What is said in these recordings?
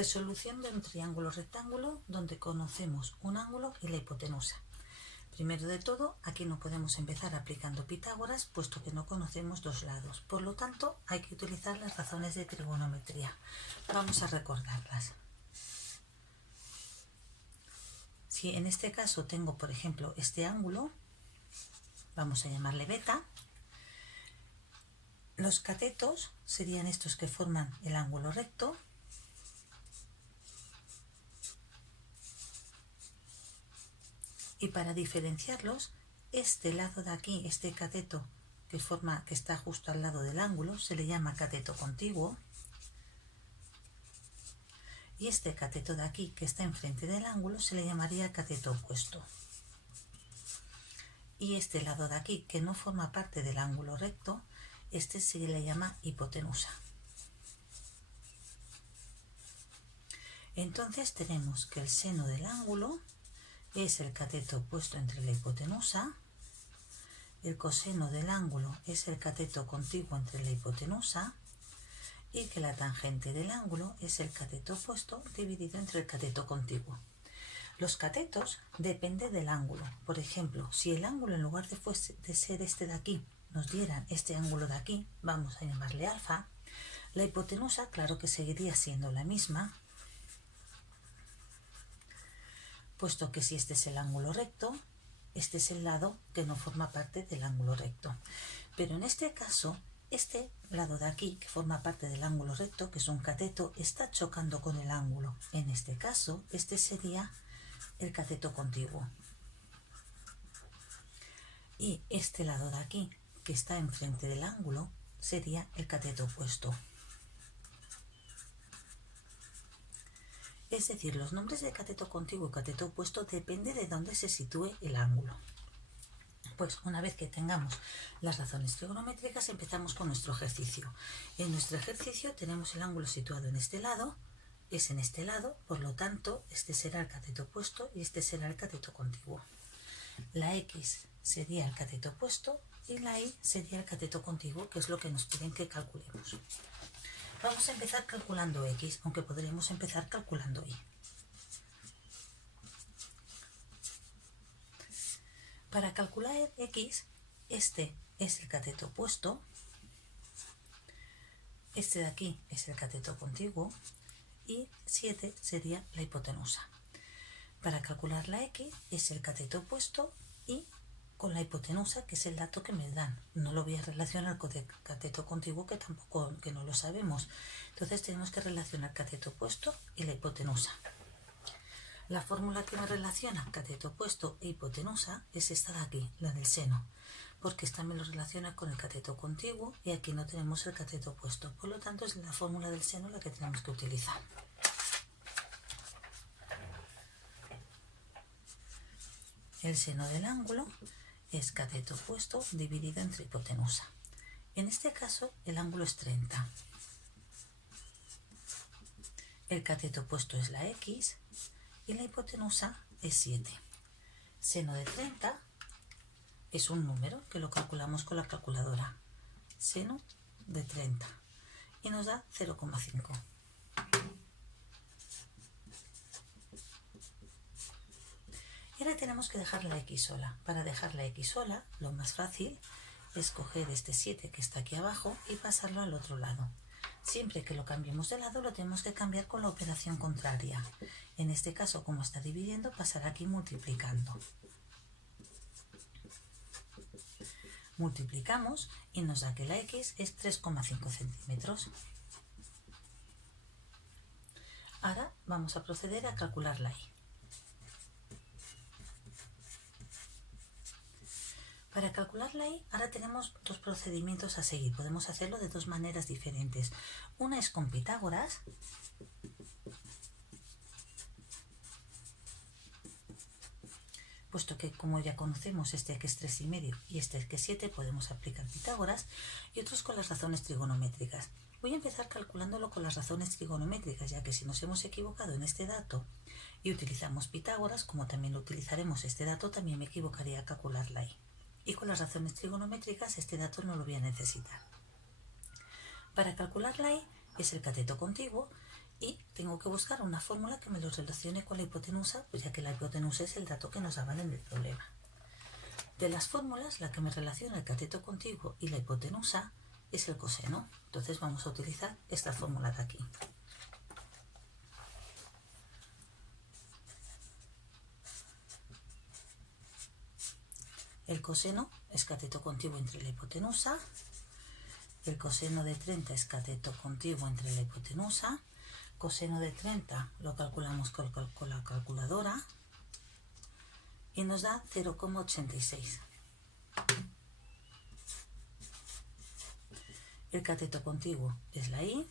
Resolución de un triángulo rectángulo donde conocemos un ángulo y la hipotenusa. Primero de todo, aquí no podemos empezar aplicando Pitágoras, puesto que no conocemos dos lados. Por lo tanto, hay que utilizar las razones de trigonometría. Vamos a recordarlas. Si en este caso tengo, por ejemplo, este ángulo, vamos a llamarle beta. Los catetos serían estos que forman el ángulo recto. Y para diferenciarlos, este lado de aquí, este cateto que está justo al lado del ángulo, se le llama cateto contiguo. Y este cateto de aquí, que está enfrente del ángulo, se le llamaría cateto opuesto. Y este lado de aquí, que no forma parte del ángulo recto, este se le llama hipotenusa. Entonces tenemos que el seno del ángulo es el cateto opuesto entre la hipotenusa, el coseno del ángulo es el cateto contiguo entre la hipotenusa y que la tangente del ángulo es el cateto opuesto dividido entre el cateto contiguo. Los catetos dependen del ángulo. Por ejemplo, si el ángulo en lugar de ser este de aquí nos dieran este ángulo de aquí, vamos a llamarle alfa, la hipotenusa claro que seguiría siendo la misma, puesto que si este es el ángulo recto, este es el lado que no forma parte del ángulo recto. Pero en este caso, este lado de aquí, que forma parte del ángulo recto, que es un cateto, está chocando con el ángulo. En este caso, este sería el cateto contiguo. Y este lado de aquí, que está enfrente del ángulo, sería el cateto opuesto. Es decir, los nombres de cateto contiguo y cateto opuesto dependen de dónde se sitúe el ángulo. Pues una vez que tengamos las razones trigonométricas, empezamos con nuestro ejercicio. En nuestro ejercicio tenemos el ángulo situado en este lado, es en este lado, por lo tanto, este será el cateto opuesto y este será el cateto contiguo. La X sería el cateto opuesto y la Y sería el cateto contiguo, que es lo que nos piden que calculemos. Vamos a empezar calculando X, aunque podremos empezar calculando Y. Para calcular X, este es el cateto opuesto, este de aquí es el cateto contiguo y 7 sería la hipotenusa. Para calcular la X es el cateto opuesto y con la hipotenusa, que es el dato que me dan. No lo voy a relacionar con el cateto contiguo, que no lo sabemos. Entonces tenemos que relacionar cateto opuesto y la hipotenusa. La fórmula que me relaciona cateto opuesto e hipotenusa es esta de aquí, la del seno, porque esta me lo relaciona con el cateto contiguo y aquí no tenemos el cateto opuesto. Por lo tanto, es la fórmula del seno la que tenemos que utilizar. El seno del ángulo es cateto opuesto dividido entre hipotenusa. En este caso, el ángulo es 30. El cateto opuesto es la X y la hipotenusa es 7. Seno de 30 es un número que lo calculamos con la calculadora. Seno de 30 y nos da 0,5. Y ahora tenemos que dejar la X sola. Para dejar la X sola, lo más fácil es coger este 7 que está aquí abajo y pasarlo al otro lado. Siempre que lo cambiemos de lado, lo tenemos que cambiar con la operación contraria. En este caso, como está dividiendo, pasará aquí multiplicando. Multiplicamos y nos da que la X es 3,5 centímetros. Ahora vamos a proceder a calcular la Y. Para calcular la Y, ahora tenemos dos procedimientos a seguir. Podemos hacerlo de dos maneras diferentes. Una es con Pitágoras, puesto que como ya conocemos este que es 3,5 y este que es 7, podemos aplicar Pitágoras, y otros con las razones trigonométricas. Voy a empezar calculándolo con las razones trigonométricas, ya que si nos hemos equivocado en este dato y utilizamos Pitágoras, como también lo utilizaremos este dato, también me equivocaría a calcular la Y. Y con las razones trigonométricas este dato no lo voy a necesitar. Para calcular la Y es el cateto contiguo y tengo que buscar una fórmula que me lo relacione con la hipotenusa, pues ya que la hipotenusa es el dato que nos daban en el problema. De las fórmulas, la que me relaciona el cateto contiguo y la hipotenusa es el coseno. Entonces vamos a utilizar esta fórmula de aquí. El coseno es cateto contiguo entre la hipotenusa. El coseno de 30 es cateto contiguo entre la hipotenusa. Coseno de 30 lo calculamos con la calculadora y nos da 0,86. El cateto contiguo es la I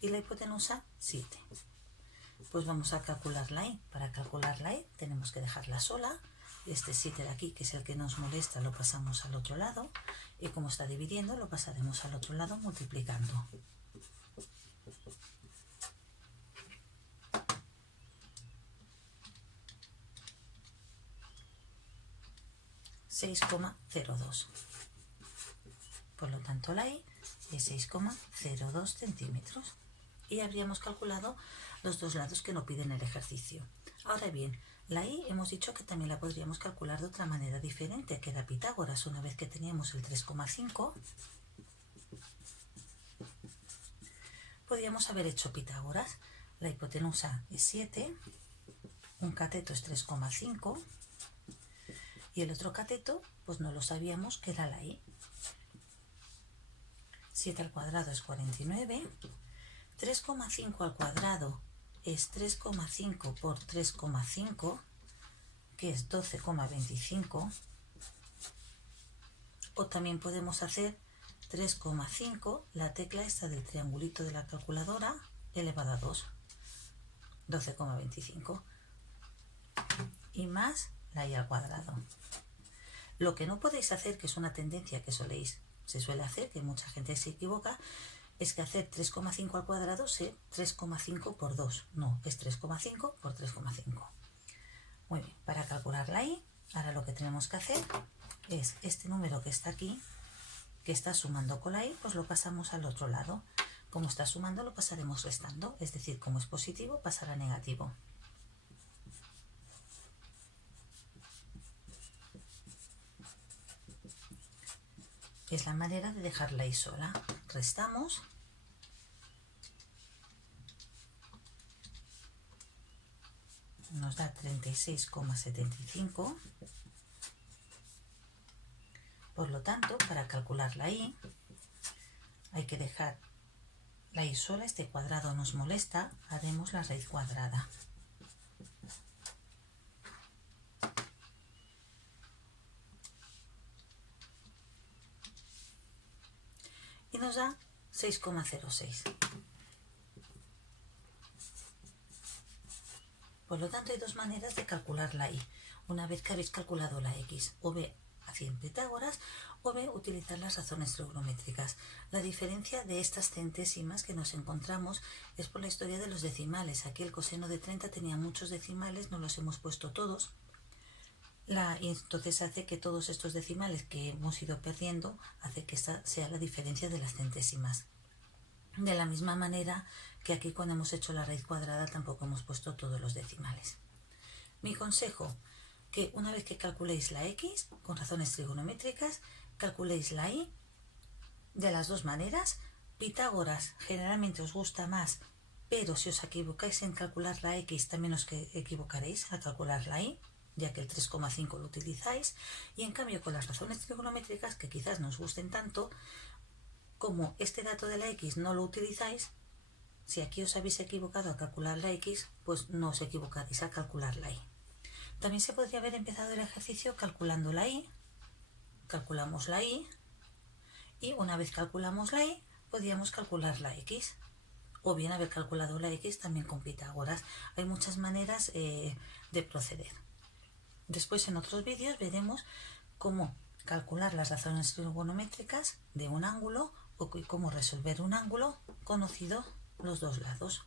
y la hipotenusa 7. Pues vamos a calcular la I. Para calcular la I tenemos que dejarla sola. Este 7 de aquí, que es el que nos molesta, lo pasamos al otro lado. Y como está dividiendo, lo pasaremos al otro lado multiplicando. 6,02. Por lo tanto, la I es 6,02 centímetros. Y habríamos calculado los dos lados que no piden el ejercicio. Ahora bien, la I hemos dicho que también la podríamos calcular de otra manera diferente, que era Pitágoras. Una vez que teníamos el 3,5, podríamos haber hecho Pitágoras. La hipotenusa es 7, un cateto es 3,5 y el otro cateto, pues no lo sabíamos, que era la I. 7 al cuadrado es 49, 3,5 al cuadrado es 3,5 por 3,5, que es 12,25. O también podemos hacer 3,5, la tecla esta del triangulito de la calculadora, elevado a 2, 12,25. Y más la I al cuadrado. Lo que no podéis hacer, que es una tendencia que se suele hacer, que mucha gente se equivoca, es que hacer 3,5 al cuadrado sea 3,5 por 2. No, es 3,5 por 3,5. Muy bien, para calcular la I, ahora lo que tenemos que hacer es este número que está aquí, que está sumando con la I, pues lo pasamos al otro lado. Como está sumando, lo pasaremos restando, es decir, como es positivo, pasará a negativo. Es la manera de dejar la I sola. Restamos. Nos da 36,75. Por lo tanto, para calcular la I, hay que dejar la I sola. Este cuadrado nos molesta. Haremos la raíz cuadrada. Y nos da 6,06. Por lo tanto, hay dos maneras de calcular la I. Una vez que habéis calculado la X, o B haciendo Pitágoras, o B utilizar las razones trigonométricas. La diferencia de estas centésimas que nos encontramos es por la historia de los decimales. Aquí el coseno de 30 tenía muchos decimales, no los hemos puesto todos. Y entonces hace que todos estos decimales que hemos ido perdiendo, hace que esta sea la diferencia de las centésimas. De la misma manera que aquí cuando hemos hecho la raíz cuadrada tampoco hemos puesto todos los decimales. Mi consejo, que una vez que calculéis la X con razones trigonométricas, calculéis la Y de las dos maneras. Pitágoras generalmente os gusta más, pero si os equivocáis en calcular la X también os equivocaréis al calcular la Y, ya que el 3,5 lo utilizáis, y en cambio con las razones trigonométricas, que quizás no os gusten tanto, como este dato de la X no lo utilizáis, si aquí os habéis equivocado a calcular la X, pues no os equivocaréis a calcular la Y. También se podría haber empezado el ejercicio calculando la Y, calculamos la Y, y una vez calculamos la Y, podríamos calcular la X, o bien haber calculado la X también con Pitágoras. Hay muchas maneras de proceder. Después en otros vídeos veremos cómo calcular las razones trigonométricas de un ángulo o cómo resolver un ángulo conocido los dos lados.